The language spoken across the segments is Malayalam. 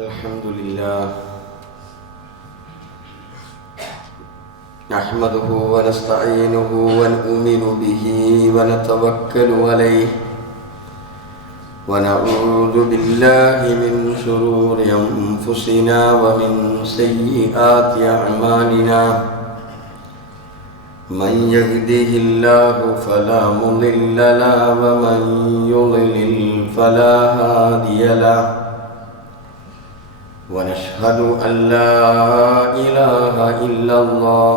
الحمد لله نحمده ونستعينه ونؤمن به ونتوكل عليه ونعوذ بالله من شرور أنفسنا ومن سيئات أعمالنا من يهده الله فلا مضل له ومن يضلل فلا هادي له ونشهد أن لا إله إلا الله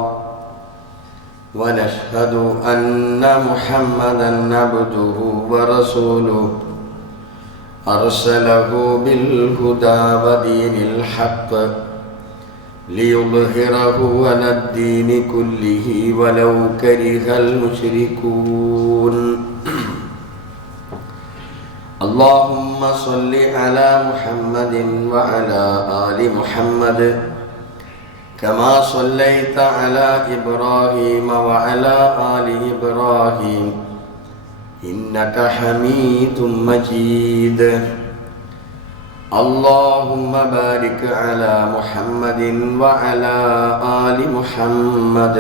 ونشهد أن محمدًا عبده ورسوله أرسله بالهدى ودين الحق ليظهره على الدين كله ولو كره المشركون. اللهم صل على محمد وعلى آل محمد كما صليت على إبراهيم وعلى آل إبراهيم إنك حميد مجيد. اللهم بارك على محمد وعلى آل محمد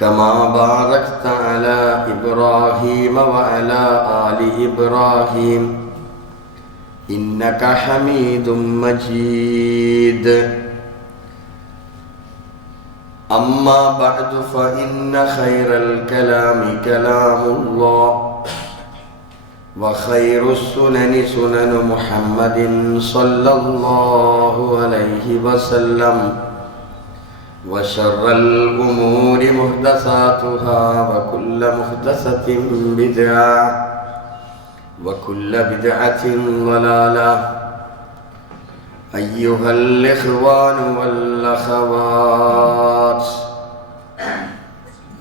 كما باركت على إبراهيم وعلى آل إبراهيم إنك حميد مجيد. أما بعد فإن خير الكلام كلام الله وخير السنن سنن محمد صلى الله عليه وسلم وشر الأمور محدثاتها وكل محدثة بدعة وكل بدعة ضلالة. أيها الإخوان والأخوات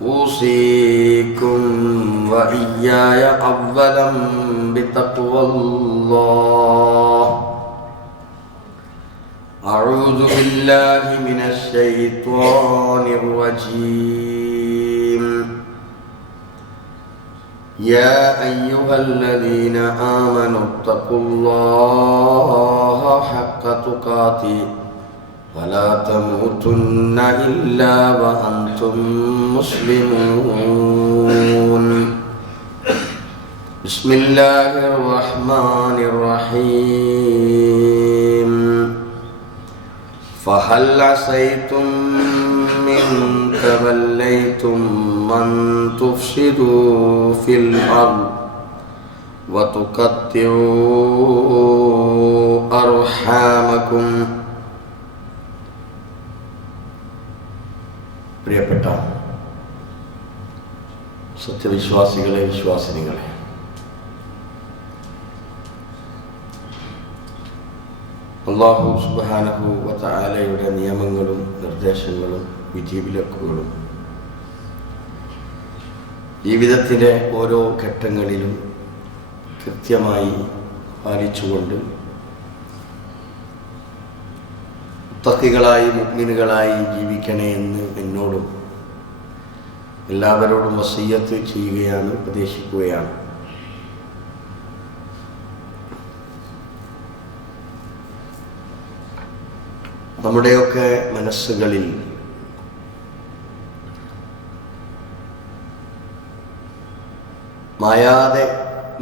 أوصيكم وإياي أولا بتقوى الله. أعوذ بالله من الشيطان الرجيم. يا أيها الذين آمنوا اتقوا الله حق تقاته ولا تموتن إلا وأنتم مسلمون. بسم الله الرحمن الرحيم. فهل عسيتم من توليتم من تفسدوا في الأرض وتقطعوا أرحامكم. പ്രിയപ്പെട്ട സത്യവിശ്വാസികളെ, വിശ്വാസിനികളെ, അല്ലാഹു സുബ്ഹാനഹു വ തആലയുടെ നിയമങ്ങളും നിർദ്ദേശങ്ങളും വിധിവിലക്കുകളും ജീവിതത്തിൻ്റെ ഓരോ ഘട്ടങ്ങളിലും കൃത്യമായി പാലിച്ചുകൊണ്ട് മുത്തഖികളായി മുഅ്മിനുകളായി ജീവിക്കണേ എന്ന് എന്നോടും എല്ലാവരോടും വസിയ്യത്ത് ചെയ്യുകയാണ്, ഉപദേശിക്കുകയാണ്. നമ്മുടെയൊക്കെ മനസ്സുകളിൽ മായാതെ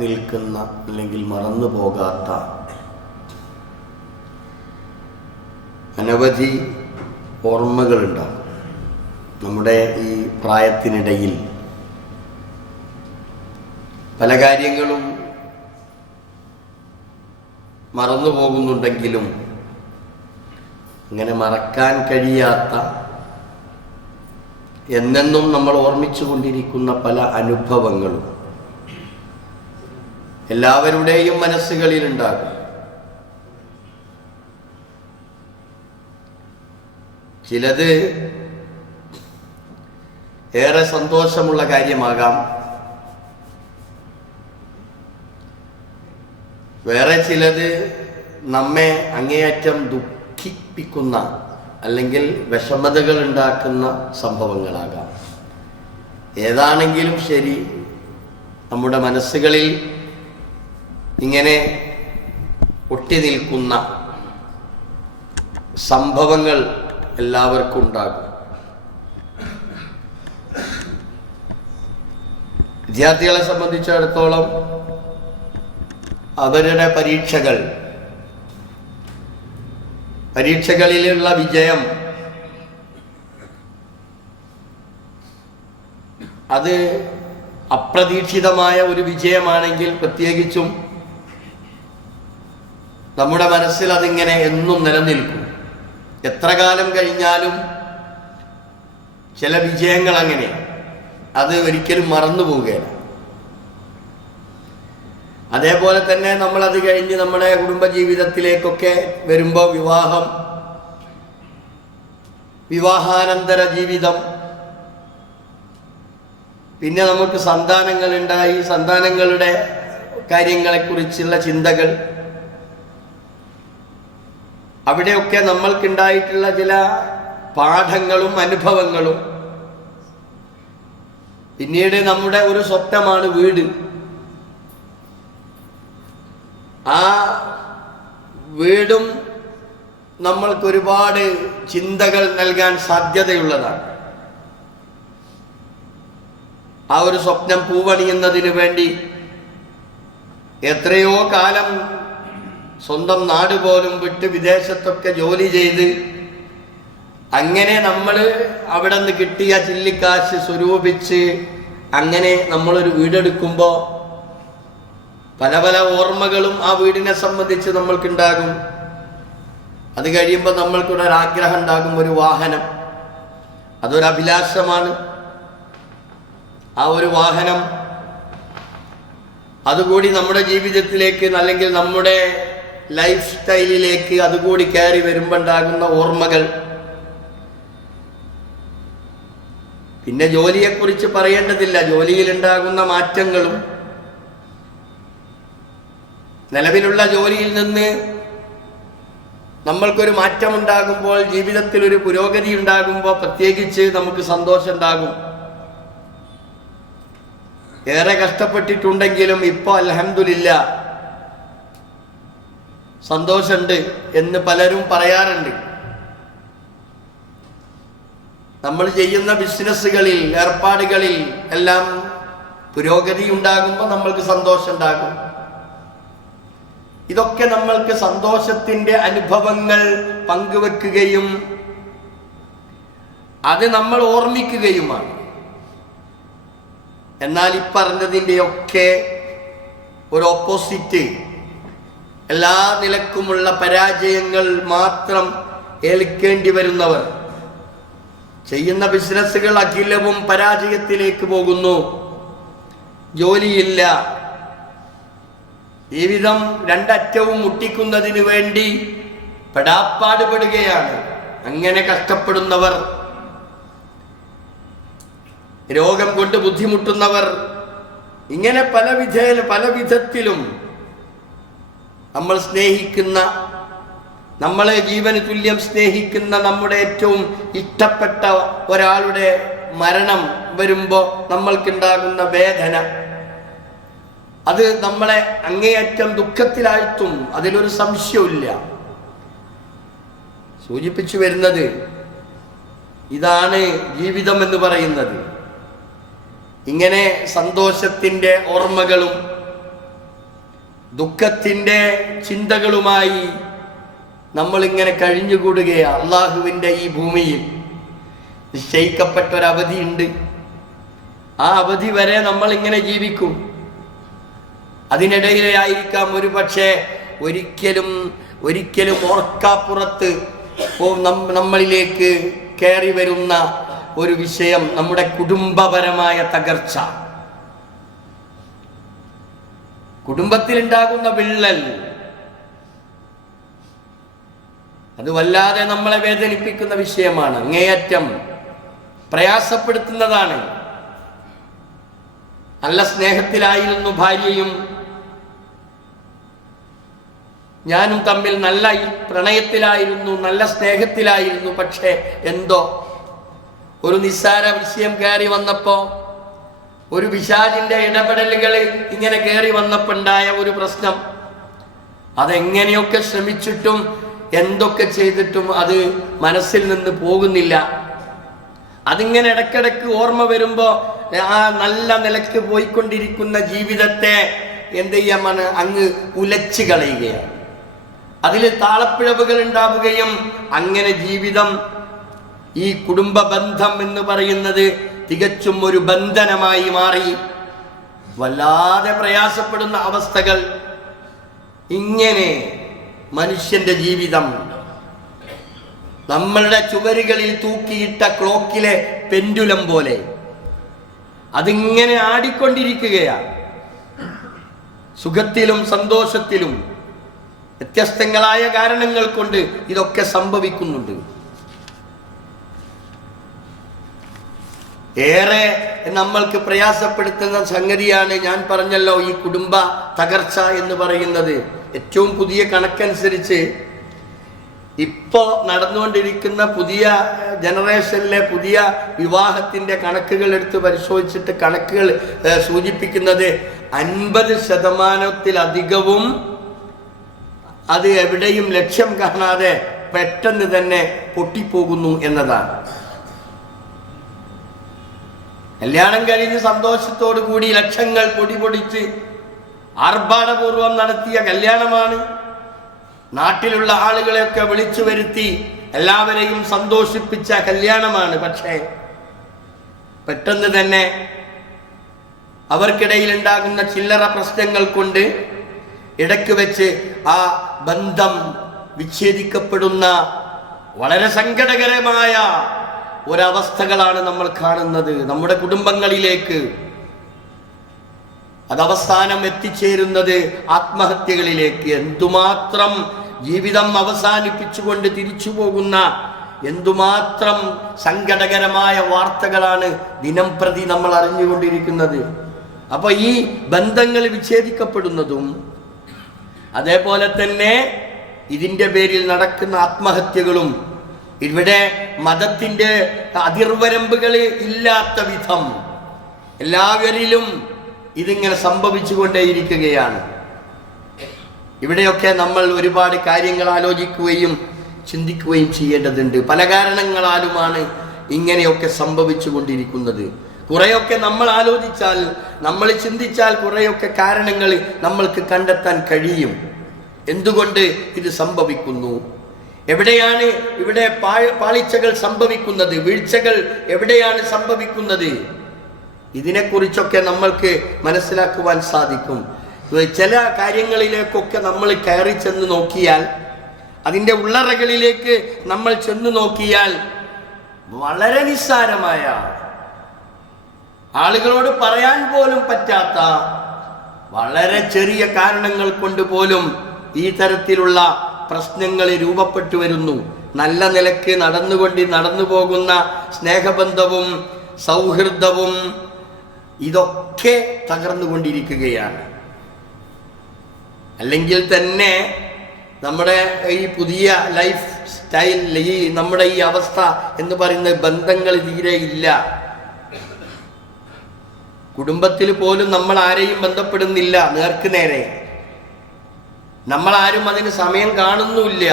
നിൽക്കുന്ന അല്ലെങ്കിൽ മറന്നു പോകാത്ത അനവധി ഓർമ്മകളുണ്ടാകും. നമ്മുടെ ഈ പ്രായത്തിനിടയിൽ പല കാര്യങ്ങളും മറന്നു പോകുന്നുണ്ടെങ്കിലും അങ്ങനെ മറക്കാൻ കഴിയാത്ത, എന്നെന്നും നമ്മൾ ഓർമ്മിച്ചു കൊണ്ടിരിക്കുന്ന പല അനുഭവങ്ങളും എല്ലാവരുടെയും മനസ്സുകളിലുണ്ടാകും. ചിലത് ഏറെ സന്തോഷമുള്ള കാര്യമാകാം, വേറെ ചിലത് നമ്മെ അങ്ങേയറ്റം ദുഃഖിപ്പിക്കുന്ന അല്ലെങ്കിൽ വിഷമതകൾ ഉണ്ടാക്കുന്ന സംഭവങ്ങളാകാം. ഏതാണെങ്കിലും ശരി, നമ്മുടെ മനസ്സുകളിൽ ഇങ്ങനെ ഒട്ടി നിൽക്കുന്ന സംഭവങ്ങൾ എല്ലാവർക്കും ഉണ്ടാകും. വിദ്യാർത്ഥികളെ സംബന്ധിച്ചിടത്തോളം അവരുടെ പരീക്ഷകളിലുള്ള വിജയം അത് അപ്രതീക്ഷിതമായ ഒരു വിജയമാണെങ്കിൽ പ്രത്യേകിച്ചും നമ്മുടെ മനസ്സിൽ അതിങ്ങനെ എന്നും നിലനിൽക്കും. എത്ര കാലം കഴിഞ്ഞാലും ചില വിജയങ്ങൾ അങ്ങനെ അത് ഒരിക്കലും മറന്നു പോവുകയില്ല. അതേപോലെ തന്നെ നമ്മളത് കഴിഞ്ഞ് നമ്മുടെ കുടുംബജീവിതത്തിലേക്കൊക്കെ വരുമ്പോൾ വിവാഹാനന്തര ജീവിതം, പിന്നെ നമുക്ക് സന്താനങ്ങളുണ്ടായി, സന്താനങ്ങളുടെ കാര്യങ്ങളെക്കുറിച്ചുള്ള ചിന്തകൾ, അവിടെയൊക്കെ നമ്മൾക്കുണ്ടായിട്ടുള്ള ചില പാഠങ്ങളും അനുഭവങ്ങളും, പിന്നീട് നമ്മുടെ ഒരു സ്വപ്നമാണ് വീട്. ആ വീടും നമ്മൾക്കൊരുപാട് ചിന്തകൾ നൽകാൻ സാധ്യതയുള്ളതാണ്. ആ ഒരു സ്വപ്നം പൂവണിയുന്നതിന് വേണ്ടി എത്രയോ കാലം സ്വന്തം നാട് പോലും വിട്ട് വിദേശത്തൊക്കെ ജോലി ചെയ്ത് അങ്ങനെ നമ്മൾ അവിടെ നിന്ന് കിട്ടിയ ചില്ലിക്കാശ് സ്വരൂപിച്ച് അങ്ങനെ നമ്മളൊരു വീടെടുക്കുമ്പോൾ പല പല ഓർമ്മകളും ആ വീടിനെ സംബന്ധിച്ച് നമ്മൾക്കുണ്ടാകും. അത് കഴിയുമ്പോൾ നമ്മൾക്കൊരാഗ്രഹം ഉണ്ടാകും, ഒരു വാഹനം. അതൊരു അഭിലാഷമാണ്. ആ ഒരു വാഹനം അതുകൂടി നമ്മുടെ ജീവിതത്തിലേക്ക് അല്ലെങ്കിൽ നമ്മുടെ ലൈഫ് സ്റ്റൈലിലേക്ക് അതുകൂടി കയറി വരുമ്പോൾ ഉണ്ടാകുന്ന ഓർമ്മകൾ. പിന്നെ ജോലിയെക്കുറിച്ച് പറയേണ്ടതില്ല, ജോലിയിലുണ്ടാകുന്ന മാറ്റങ്ങളും. നിലവിലുള്ള ജോലിയിൽ നിന്ന് നമ്മൾക്കൊരു മാറ്റമുണ്ടാകുമ്പോൾ, ജീവിതത്തിൽ ഒരു പുരോഗതി ഉണ്ടാകുമ്പോൾ പ്രത്യേകിച്ച് നമുക്ക് സന്തോഷം ഉണ്ടാകും. ഏറെ കഷ്ടപ്പെട്ടിട്ടുണ്ടെങ്കിലും ഇപ്പോൾ അൽഹംദുലില്ലാ സന്തോഷമുണ്ട് എന്ന് പലരും പറയാറുണ്ട്. നമ്മൾ ചെയ്യുന്ന ബിസിനസ്സുകളിൽ, ഏർപ്പാടുകളിൽ എല്ലാം പുരോഗതി ഉണ്ടാകുമ്പോൾ നമ്മൾക്ക് സന്തോഷം ഉണ്ടാകും. ഇതൊക്കെ നമ്മൾക്ക് സന്തോഷത്തിൻ്റെ അനുഭവങ്ങൾ പങ്കുവെക്കുകയും അത് നമ്മൾ ഓർമ്മിക്കുകയുമാണ്. എന്നാൽ ഈ പറഞ്ഞതിൻ്റെയൊക്കെ ഒരു ഓപ്പോസിറ്റ്, എല്ലാ നിലക്കുമുള്ള പരാജയങ്ങൾ മാത്രം ഏൽക്കേണ്ടി വരുന്നവർ, ചെയ്യുന്ന ബിസിനസ്സുകൾ അഖിലവും പരാജയത്തിലേക്ക് പോകുന്നു, ജോലിയില്ല, ജീവിതം രണ്ടറ്റവും മുട്ടിക്കുന്നതിന് വേണ്ടി പെടാപ്പാടുപെടുകയാണ്. അങ്ങനെ കഷ്ടപ്പെടുന്നവർ, രോഗം കൊണ്ട് ബുദ്ധിമുട്ടുന്നവർ, ഇങ്ങനെ പല വിധത്തിലും നമ്മൾ സ്നേഹിക്കുന്ന, നമ്മളെ ജീവന് തുല്യം സ്നേഹിക്കുന്ന, നമ്മുടെ ഏറ്റവും ഇഷ്ടപ്പെട്ട ഒരാളുടെ മരണം വരുമ്പോൾ നമ്മൾക്കുണ്ടാകുന്ന വേദന, അത് നമ്മളെ അങ്ങേയറ്റം ദുഃഖത്തിലാഴ്ത്തും. അതിലൊരു സംശയമില്ല. സൂചിപ്പിച്ചു വരുന്നത് ഇതാണ് ജീവിതം എന്ന് പറയുന്നത്. ഇങ്ങനെ സന്തോഷത്തിൻ്റെ ഓർമ്മകളും ദുഃഖത്തിൻ്റെ ചിന്തകളുമായി നമ്മളിങ്ങനെ കഴിഞ്ഞുകൂടുകയാണ്. അള്ളാഹുവിൻ്റെ ഈ ഭൂമിയിൽ നിശ്ചയിക്കപ്പെട്ട ഒരവധിയുണ്ട്. ആ അവധി വരെ നമ്മളിങ്ങനെ ജീവിക്കും. അതിനിടയിലായിരിക്കാം ഒരു പക്ഷേ ഒരിക്കലും ഓർക്കാപ്പുറത്ത് നമ്മളിലേക്ക് കയറി വരുന്ന ഒരു വിഷയം, നമ്മുടെ കുടുംബപരമായ തകർച്ച, കുടുംബത്തിലുണ്ടാകുന്ന വിള്ളൽ. അത് വല്ലാതെ നമ്മളെ വേദനിപ്പിക്കുന്ന വിഷയമാണ്, അങ്ങേയറ്റം പ്രയാസപ്പെടുത്തുന്നതാണ്. നല്ല സ്നേഹത്തിലായിരുന്നു ഭാര്യയും ഞാനും തമ്മിൽ, നല്ല പ്രണയത്തിലായിരുന്നു, നല്ല സ്നേഹത്തിലായിരുന്നു. പക്ഷേ എന്തോ ഒരു നിസ്സാര വിഷയം കയറി വന്നപ്പോൾ, ഒരു പിശാചിന്റെ ഇടപെടലുകളിൽ ഇങ്ങനെ കയറി വന്നപ്പോൾ ഉണ്ടായ ഒരു പ്രശ്നം, അതെങ്ങനെയൊക്കെ ശ്രമിച്ചിട്ടും എന്തൊക്കെ ചെയ്തിട്ടും അത് മനസ്സിൽ നിന്ന് പോകുന്നില്ല. അതിങ്ങനെ ഇടയ്ക്കിടയ്ക്ക് ഓർമ്മ വരുമ്പോ ആ നല്ല നിലയ്ക്ക് പോയിക്കൊണ്ടിരിക്കുന്ന ജീവിതത്തെ എന്ത് ചെയ്യാമാണ്, അങ്ങ് ഉലച്ചു കളയുകയാണ്. അതിൽ താളപ്പിഴവുകൾ ഉണ്ടാവുകയും അങ്ങനെ ജീവിതം, ഈ കുടുംബ ബന്ധം എന്ന് പറയുന്നത് തികച്ചും ഒരു ബന്ധനമായി മാറി വല്ലാതെ പ്രയാസപ്പെടുന്ന അവസ്ഥകൾ. ഇങ്ങനെ മനുഷ്യന്റെ ജീവിതം നമ്മളുടെ ചുവരുകളിൽ തൂക്കിയിട്ട ക്ലോക്കിലെ പെൻഡുലം പോലെ അതിങ്ങനെ ആടിക്കൊണ്ടിരിക്കുകയാണ്. സുഖത്തിലും സന്തോഷത്തിലും വ്യത്യസ്തങ്ങളായ കാരണങ്ങൾ കൊണ്ട് ഇതൊക്കെ സംഭവിക്കുന്നുണ്ട്. ഏറെ നമ്മൾക്ക് പ്രയാസപ്പെടുത്തുന്ന സംഗതിയാണ് ഞാൻ പറഞ്ഞല്ലോ ഈ കുടുംബ തകർച്ച എന്ന് പറയുന്നത്. ഏറ്റവും പുതിയ കണക്കനുസരിച്ച് ഇപ്പോ നടന്നുകൊണ്ടിരിക്കുന്ന പുതിയ ജനറേഷനിലെ പുതിയ വിവാഹത്തിന്റെ കണക്കുകൾ എടുത്ത് പരിശോധിച്ചിട്ട് കണക്കുകൾ സൂചിപ്പിക്കുന്നത് 50% അത് എവിടെയും ലക്ഷ്യം കാണാതെ പെട്ടെന്ന് തന്നെ പൊട്ടിപ്പോകുന്നു എന്നതാണ്. കല്യാണം കഴിഞ്ഞ് സന്തോഷത്തോടു കൂടി ലക്ഷങ്ങൾ പൊടിപൊടിച്ച് ആർഭാടപൂർവം നടത്തിയ കല്യാണമാണ്. നാട്ടിലുള്ള ആളുകളെയൊക്കെ വിളിച്ചു വരുത്തി എല്ലാവരെയും സന്തോഷിപ്പിച്ച കല്യാണമാണ്. പക്ഷേ പെട്ടെന്ന് തന്നെ അവർക്കിടയിൽ ഉണ്ടാകുന്ന ചില്ലറ പ്രശ്നങ്ങൾ കൊണ്ട് ഇടയ്ക്ക് വെച്ച് ആ ബന്ധം വിച്ഛേദിക്കപ്പെടുന്ന വളരെ സങ്കടകരമായ ഒരവസ്ഥകളാണ് നമ്മൾ കാണുന്നത് നമ്മുടെ കുടുംബങ്ങളിലേക്ക്. അതവസാനം എത്തിച്ചേരുന്നത് ആത്മഹത്യകളിലേക്ക്. എന്തുമാത്രം ജീവിതം അവസാനിപ്പിച്ചുകൊണ്ട് തിരിച്ചു പോകുന്ന എന്തുമാത്രം സങ്കടകരമായ വാർത്തകളാണ് ദിനം പ്രതി നമ്മൾ അറിഞ്ഞുകൊണ്ടിരിക്കുന്നത്. അപ്പൊ ഈ ബന്ധങ്ങൾ വിച്ഛേദിക്കപ്പെടുന്നതും അതേപോലെ തന്നെ ഇതിൻ്റെ പേരിൽ നടക്കുന്ന ആത്മഹത്യകളും ഇവിടെ മതത്തിൻ്റെ അതിർവരമ്പുകൾ ഇല്ലാത്ത വിധം എല്ലാവരിലും ഇതിങ്ങനെ സംഭവിച്ചുകൊണ്ടേയിരിക്കുകയാണ്. ഇവിടെയൊക്കെ നമ്മൾ ഒരുപാട് കാര്യങ്ങൾ ആലോചിക്കുകയും ചിന്തിക്കുകയും ചെയ്യേണ്ടതുണ്ട്. പല കാരണങ്ങളാലുമാണ് ഇങ്ങനെയൊക്കെ സംഭവിച്ചു കൊണ്ടിരിക്കുന്നത്. കുറെയൊക്കെ നമ്മൾ ആലോചിച്ചാൽ, നമ്മൾ ചിന്തിച്ചാൽ കുറെയൊക്കെ കാരണങ്ങൾ നമ്മൾക്ക് കണ്ടെത്താൻ കഴിയും. എന്തുകൊണ്ട് ഇത് സംഭവിക്കുന്നു, എവിടെയാണ് ഇവിടെ പാളിച്ചകൾ സംഭവിക്കുന്നത്, വീഴ്ചകൾ എവിടെയാണ് സംഭവിക്കുന്നത്, ഇതിനെക്കുറിച്ചൊക്കെ നമ്മൾക്ക് മനസ്സിലാക്കുവാൻ സാധിക്കും. ചില കാര്യങ്ങളിലേക്കൊക്കെ നമ്മൾ കയറി ചെന്ന് നോക്കിയാൽ, അതിൻ്റെ ഉള്ളറകളിലേക്ക് നമ്മൾ ചെന്ന് നോക്കിയാൽ വളരെ നിസ്സാരമായ, ആളുകളോട് പറയാൻ പോലും പറ്റാത്ത വളരെ ചെറിയ കാരണങ്ങൾ കൊണ്ട് പോലും ഈ തരത്തിലുള്ള പ്രശ്നങ്ങൾ രൂപപ്പെട്ടു വരുന്നു. നല്ല നിലക്ക് നടന്നു പോകുന്ന സ്നേഹബന്ധവും സൗഹൃദവും ഇതൊക്കെ തകർന്നുകൊണ്ടിരിക്കുകയാണ്. അല്ലെങ്കിൽ തന്നെ നമ്മുടെ ഈ പുതിയ ലൈഫ് സ്റ്റൈൽ, ഈ നമ്മുടെ ഈ അവസ്ഥ എന്ന് പറയുന്ന ബന്ധങ്ങൾ തീരെ ഇല്ല. കുടുംബത്തിൽ പോലും നമ്മൾ ആരെയും ബന്ധപ്പെടുന്നില്ല നേർക്ക് നേരെ. നമ്മളാരും അതിന് സമയം കാണുന്നുമില്ല.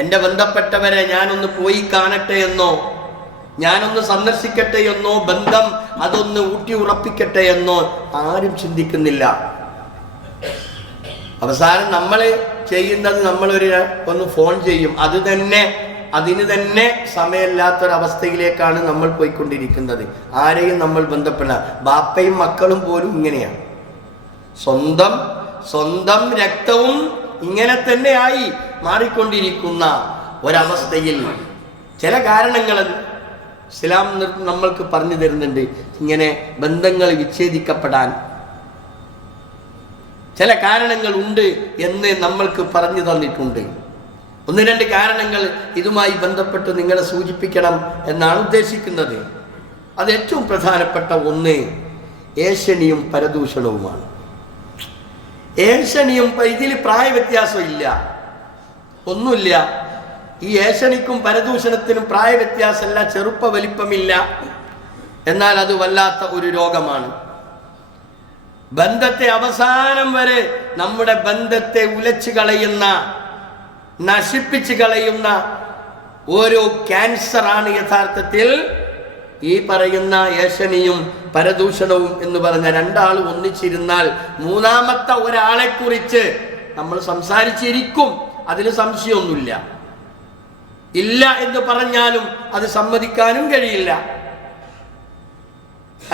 എൻ്റെ ബന്ധപ്പെട്ടവരെ ഞാനൊന്ന് പോയി കാണട്ടെ എന്നോ, ഞാനൊന്ന് സന്ദർശിക്കട്ടെ എന്നോ, ബന്ധം അതൊന്ന് ഊട്ടി ഉറപ്പിക്കട്ടെ എന്നോ ആരും ചിന്തിക്കുന്നില്ല. അവസാനം നമ്മൾ ചെയ്യുന്നത് ഒന്ന് ഫോൺ ചെയ്യും. അതിന് തന്നെ സമയമില്ലാത്തൊരവസ്ഥയിലേക്കാണ് നമ്മൾ പോയിക്കൊണ്ടിരിക്കുന്നത്. ആരെയും നമ്മൾ ബന്ധപ്പെടാ, ബാപ്പയും മക്കളും പോലും ഇങ്ങനെയാണ്. സ്വന്തം രക്തവും ഇങ്ങനെ തന്നെയായി മാറിക്കൊണ്ടിരിക്കുന്ന ഒരവസ്ഥയിൽ ചില കാരണങ്ങൾ ഇസ്ലാം നമ്മൾക്ക് പറഞ്ഞു തരുന്നുണ്ട്. ഇങ്ങനെ ബന്ധങ്ങൾ വിച്ഛേദിക്കപ്പെടാൻ ചില കാരണങ്ങൾ ഉണ്ട് എന്ന് നമ്മൾക്ക് പറഞ്ഞു തന്നിട്ടുണ്ട്. 1-2 കാരണങ്ങൾ ഇതുമായി ബന്ധപ്പെട്ട് നിങ്ങളെ സൂചിപ്പിക്കണം എന്നാണ് ഉദ്ദേശിക്കുന്നത്. അത് ഏറ്റവും പ്രധാനപ്പെട്ട ഒന്ന് ഏഷണിയും പരദൂഷണവുമാണ്. ഏഷണിയും, ഇതിൽ പ്രായ വ്യത്യാസം ഇല്ല, ഒന്നുമില്ല. ഈ ഏഷണിക്കും പരദൂഷണത്തിനും പ്രായ വ്യത്യാസമല്ല, ചെറുപ്പ വലിപ്പമില്ല. എന്നാൽ അത് വല്ലാത്ത ഒരു രോഗമാണ്. ബന്ധത്തെ അവസാനം വരെ നമ്മുടെ ബന്ധത്തെ ഉലച്ചു കളയുന്ന നശിപ്പിച്ച് കളയുന്ന ഒരു ക്യാൻസറാണ് യഥാർത്ഥത്തിൽ ഈ പറയുന്ന ഏഷണിയും പരദൂഷണവും എന്ന് പറഞ്ഞ രണ്ടാൾ ഒന്നിച്ചിരുന്നാൽ മൂന്നാമത്തെ ഒരാളെ കുറിച്ച് നമ്മൾ സംസാരിച്ചിരിക്കും, അതിൽ സംശയമൊന്നുമില്ല. ഇല്ല എന്ന് പറഞ്ഞാലും അത് സമ്മതിക്കാനും കഴിയില്ല.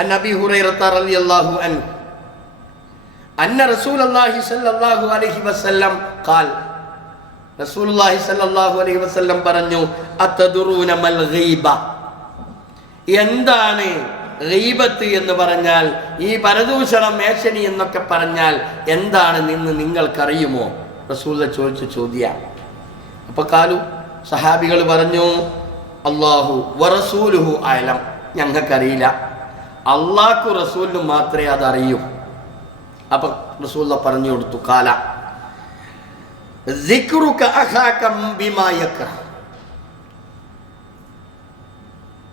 അൻ അബീ ഹുറൈറ റളിയല്ലാഹു അൻഹു അന്ന റസൂലുള്ളാഹി സ്വല്ലല്ലാഹു അലൈഹി വസല്ലം ഖാൽ, റസൂലുള്ളാഹി സ്വല്ലല്ലാഹു അലൈഹി വസല്ലം പറഞ്ഞു, അതദറൂന മൽ ഗീബ, എന്താണ് ഗീബത്ത് എന്ന് പറഞ്ഞാൽ, ഈ പരദൂഷണം ഏഷണി എന്നൊക്കെ പറഞ്ഞാൽ എന്താണ് നിന്ന് നിങ്ങൾക്കറിയുമോ? റസൂലുള്ളാഹി ചോദിച്ച ചോദ്യം. അപ്പൊ കാലു, സഹാബികൾ പറഞ്ഞു, അല്ലാഹു വറസൂലുഹു അഅലം, ഞങ്ങൾക്കറിയില്ല, അള്ളാഹു റസൂലിനും മാത്രമേ അതറിയൂ. അപ്പൊ റസൂലുള്ളാഹി പറഞ്ഞു കൊടുത്തു, കാല സിക്റുക അഖാക ബിമാ യക്റഹ,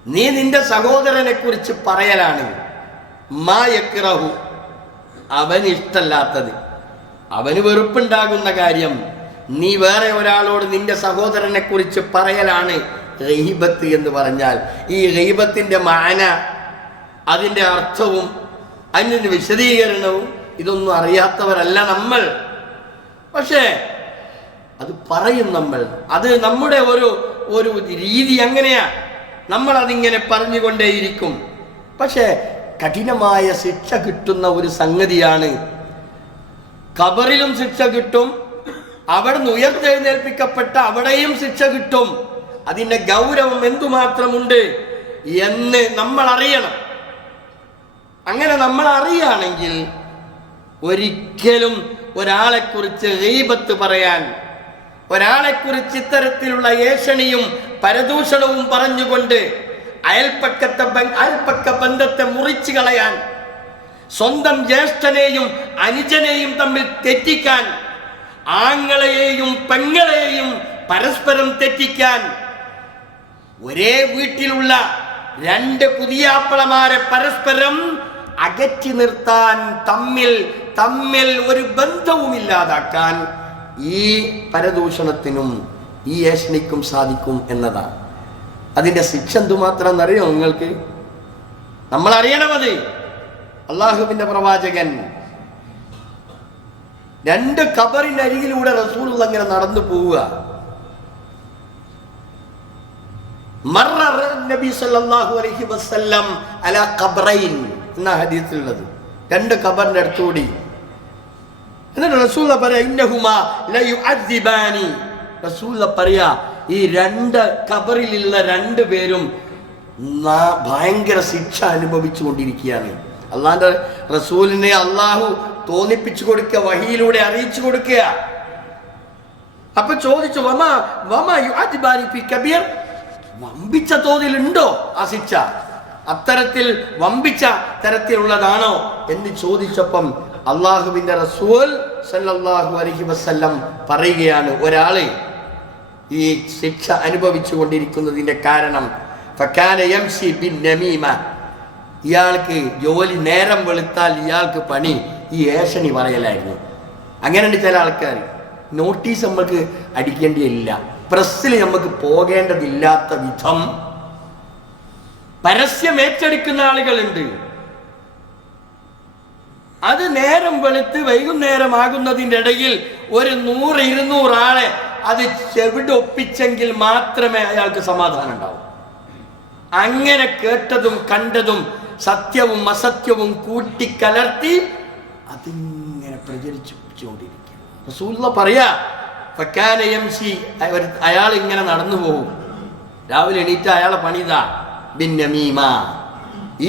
നീ നിന്റെ സഹോദരനെ കുറിച്ച് പറയലാണ്, മാ യക്റഹു, അവന് ഇഷ്ടമല്ലാത്തത്, അവന് വെറുപ്പുണ്ടാകുന്ന കാര്യം നീ വേറെ ഒരാളോട് നിന്റെ സഹോദരനെ കുറിച്ച് പറയലാണ് ഗീബത്ത് എന്ന് പറഞ്ഞാൽ. ഈ ഗീബത്തിന്റെ മാന, അതിൻ്റെ അർത്ഥവും അതിൻ്റെ വിശദീകരണവും ഇതൊന്നും അറിയാത്തവരല്ല നമ്മൾ. പക്ഷേ അത് പറയും നമ്മൾ. അത് നമ്മുടെ ഒരു രീതി അങ്ങനെയാ, നമ്മൾ അതിങ്ങനെ പറഞ്ഞുകൊണ്ടേയിരിക്കും. പക്ഷേ കഠിനമായ ശിക്ഷ കിട്ടുന്ന ഒരു സംഗതിയാണ്. ഖബറിലും ശിക്ഷ കിട്ടും, അവിടെ നിന്ന് ഉയർത്തെഴുന്നേൽപ്പിക്കപ്പെട്ട അവിടെയും ശിക്ഷ കിട്ടും. അതിൻ്റെ ഗൗരവം എന്തുമാത്രമുണ്ട് എന്ന് നമ്മൾ അറിയണം. അങ്ങനെ നമ്മൾ അറിയുകയാണെങ്കിൽ ഒരിക്കലും ഒരാളെക്കുറിച്ച് ഗീബത്ത് പറയാൻ, ഒരാളെക്കുറിച്ച് ഇത്തരത്തിലുള്ള ഏഷണിയും പരദൂഷണവും പറഞ്ഞുകൊണ്ട് അയൽപ്പക്ക ബന്ധത്തെ മുറിച്ചു കളയാൻ, സ്വന്തം ജ്യേഷ്ഠനെയും അനുജനെയും തമ്മിൽ തെറ്റിക്കാൻ, ആങ്ങളെയും പെങ്ങളെയും പരസ്പരം തെറ്റിക്കാൻ, ഒരേ വീട്ടിലുള്ള രണ്ട് പുതിയാപ്പളമാരെ പരസ്പരം അകറ്റി നിർത്താൻ, തമ്മിൽ ഒരു ബന്ധവുമില്ലാതാക്കാൻ ഈ പരദൂഷണത്തിനും ഈ ഏഷണിക്കും സാധിക്കും എന്നതാണ്. അതിൻ്റെ ശിക്ഷ എന്തുമാത്രം എന്നറിയോ നിങ്ങൾക്ക്? നമ്മൾ അറിയണമത്. അള്ളാഹുവിൻ്റെ പ്രവാചകൻ രണ്ട് ഖബറിനരികിലൂടെ റസൂലുള്ളാഹി അങ്ങനെ നടന്നു പോവുക. മർറ നബി സല്ലല്ലാഹു അലൈഹി വസല്ലം അലാ ഖബ്റൈൻ എന്ന ഹദീസിലുള്ളത്. രണ്ട് ഖബറിന്റെ അടുത്തുകൂടി എന്നിട്ട് റസൂലുള്ളാഹി പറയാ, ഇന്നഹുമാ ലയുഅദ്ദിബാനി, റസൂലുള്ളാഹി പറയാ, ഈ രണ്ട് ഖബറിലുള്ള രണ്ടു പേരും ഭയങ്കര ശിക്ഷ അനുഭവിച്ചു കൊണ്ടിരിക്കുകയാണ്. അള്ളാന്റെ റസൂലിനെ അള്ളാഹു തോന്നിപ്പിച്ചു കൊടുക്കുക, വഹിയിലൂടെ അറിയിച്ചു കൊടുക്കുക. അപ്പൊ ചോദിച്ചു, വമ്പിച്ച തോതിലുണ്ടോ ആ ശിക്ഷ? അത്തരത്തിൽ വമ്പിച്ച തരത്തിലുള്ളതാണോ എന്ന് ചോദിച്ചപ്പം അള്ളാഹുവിന്റെ റസൂൽ സല്ലല്ലാഹു അലൈഹി വസല്ലം പറയുകയാണ്, ഒരാള് ഈ ശിക്ഷ അനുഭവിച്ചു കൊണ്ടിരിക്കുന്നതിന്റെ കാരണം ഫകാന യംശി ബിൻ നമീമ, ഇയാൾക്ക് ജോലി നേരം വെളുത്താൽ ഇയാൾക്ക് പണി ഈ ഏഷണി പറയലായിരുന്നു. അങ്ങനെയുണ്ട് ചില ആൾക്കാർ. നോട്ടീസ് നമുക്ക് അടിക്കേണ്ടിയില്ല, പ്രസ്സിൽ നമുക്ക് പോകേണ്ടതില്ലാത്ത വിധം പരസ്യം ഏറ്റെടുക്കുന്ന ആളുകളുണ്ട്. അത് നേരം വെളുത്ത് വൈകുന്നേരമാകുന്നതിൻ്റെ ഇടയിൽ ഒരു 100-200 ആളെ അത് ചെവിടൊപ്പിച്ചെങ്കിൽ മാത്രമേ അയാൾക്ക് സമാധാനം ഉണ്ടാവൂ. അങ്ങനെ കേട്ടതും കണ്ടതും സത്യവും അസത്യവും കൂട്ടിക്കലർത്തി അതിങ്ങനെ പ്രചരിച്ചുകൊണ്ടിരിക്കുക. റസൂലുള്ളാഹി പറയാ, ഫകാന യംശി, അയാൾ ഇങ്ങനെ നടന്നു പോകും. രാവിലെ എണീറ്റ അയാളെ പണിതാ ബിൻ നമീമ,